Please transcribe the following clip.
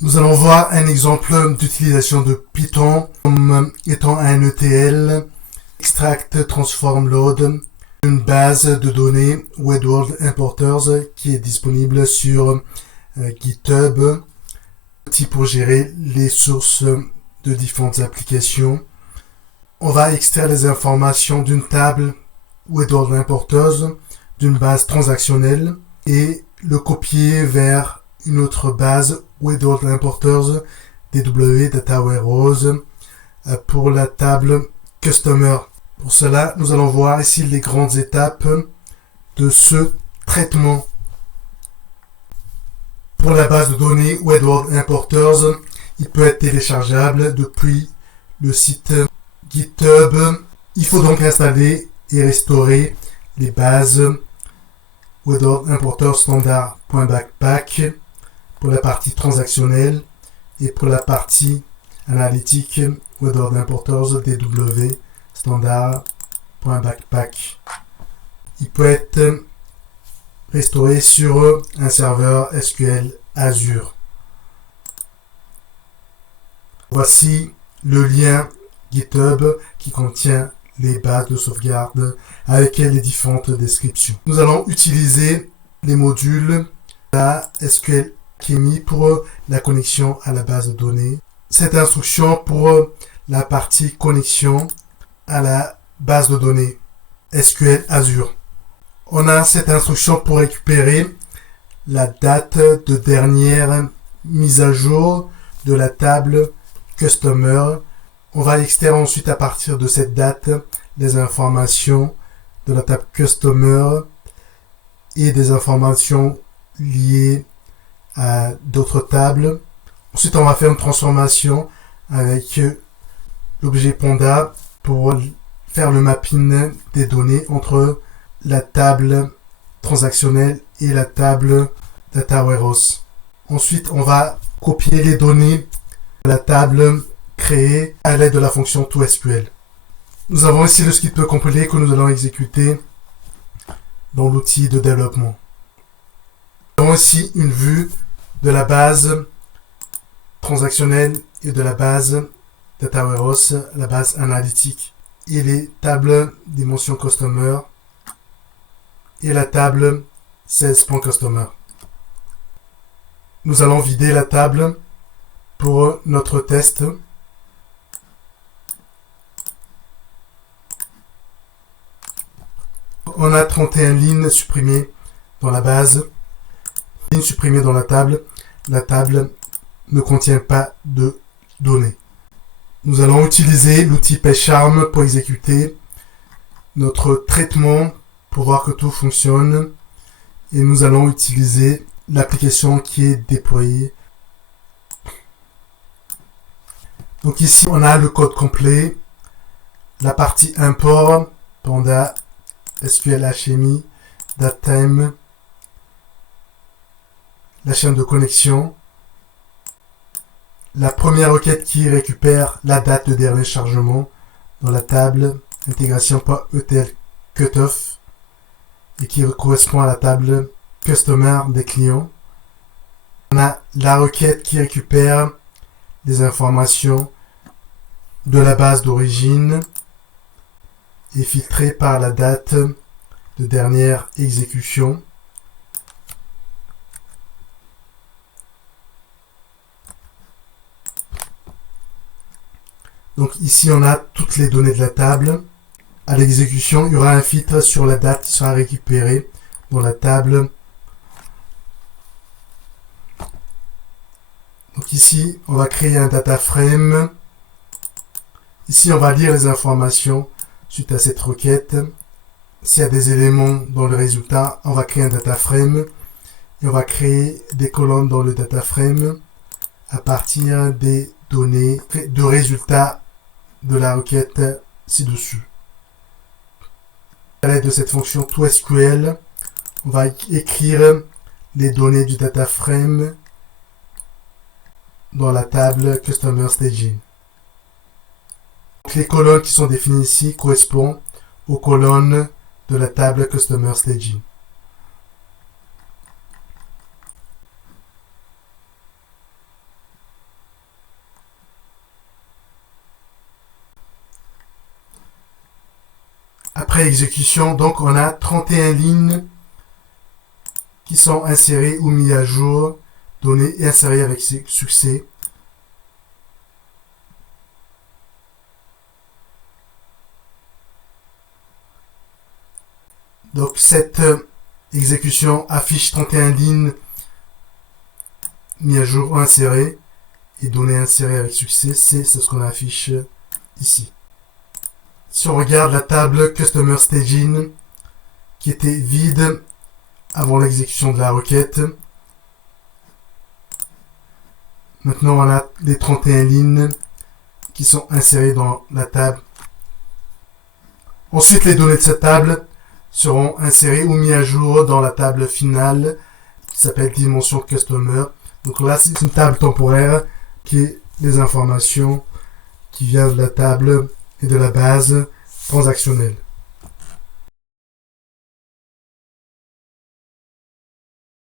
Nous allons voir un exemple d'utilisation de Python comme étant un ETL, extract, transform, load, une base de données WebWorld Importers qui est disponible sur GitHub, outil pour gérer les sources de différentes applications. On va extraire les informations d'une table WebWorld Importers, d'une base transactionnelle et le copier vers une autre base WebWorld Importers DW Data Warehouse pour la table Customer. Pour cela, nous allons voir ici les grandes étapes de ce traitement. Pour la base de données WebWorld Importers, il peut être téléchargeable depuis le site GitHub. Il faut donc installer et restaurer les bases WebWorld Importers standard.backpack pour la partie transactionnelle et pour la partie analytique WebWorld Importers DW standard.backpack. Il peut être restauré sur un serveur SQL Azure. Voici le lien GitHub qui contient les bases de sauvegarde avec les différentes descriptions. Nous allons utiliser les modules la SQL Alchemy pour la connexion à la base de données. Cette instruction pour la partie connexion à la base de données SQL Azure. On a cette instruction pour récupérer la date de dernière mise à jour de la table Customer. On va extraire ensuite à partir de cette date les informations de la table Customer et des informations liées à d'autres tables. Ensuite, on va faire une transformation avec l'objet Panda pour faire le mapping des données entre la table transactionnelle et la table Data Warehouse. Ensuite, on va copier les données de la table créée à l'aide de la fonction toSQL. Nous avons ici le script complet que nous allons exécuter dans l'outil de développement. Nous avons ici une vue de la base transactionnelle et de la base Data Warehouse, la base analytique, et les tables dimension Customer et la table 16.Customer. Nous allons vider la table pour notre test. On a 31 lignes supprimées dans la base, lignes supprimées dans la table. La table ne contient pas de données. Nous allons utiliser l'outil PyCharm pour exécuter notre traitement pour voir que tout fonctionne. Et nous allons utiliser l'application qui est déployée. Donc ici, on a le code complet, la partie import, Panda, SQL Alchemy, datetime, la chaîne de connexion, la première requête qui récupère la date de dernier chargement dans la table intégration.etl cutoff et qui correspond à la table customer des clients. On a la requête qui récupère les informations de la base d'origine et filtrée par la date de dernière exécution. Donc ici, on a toutes les données de la table. À l'exécution, il y aura un filtre sur la date qui sera récupérée dans la table. Donc ici, on va créer un data frame. Ici, on va lire les informations suite à cette requête. S'il y a des éléments dans le résultat, on va créer un data frame. Et on va créer des colonnes dans le data frame à partir des données de résultats de la requête ci-dessus. À l'aide de cette fonction toSQL, on va écrire les données du data frame dans la table Customer Staging. Donc, les colonnes qui sont définies ici correspondent aux colonnes de la table Customer Staging. exécution, donc on a 31 lignes qui sont insérées ou mises à jour, données et insérées avec succès. Donc cette exécution affiche 31 lignes mises à jour ou insérées et données insérées avec succès. C'est ce qu'on affiche ici. Si on regarde la table Customer Staging qui était vide avant l'exécution de la requête, maintenant on a les 31 lignes qui sont insérées dans la table. Ensuite, les données de cette table seront insérées ou mises à jour dans la table finale qui s'appelle Dimension Customer. Donc là, c'est une table temporaire qui est les informations qui viennent de la table et de la base transactionnelle.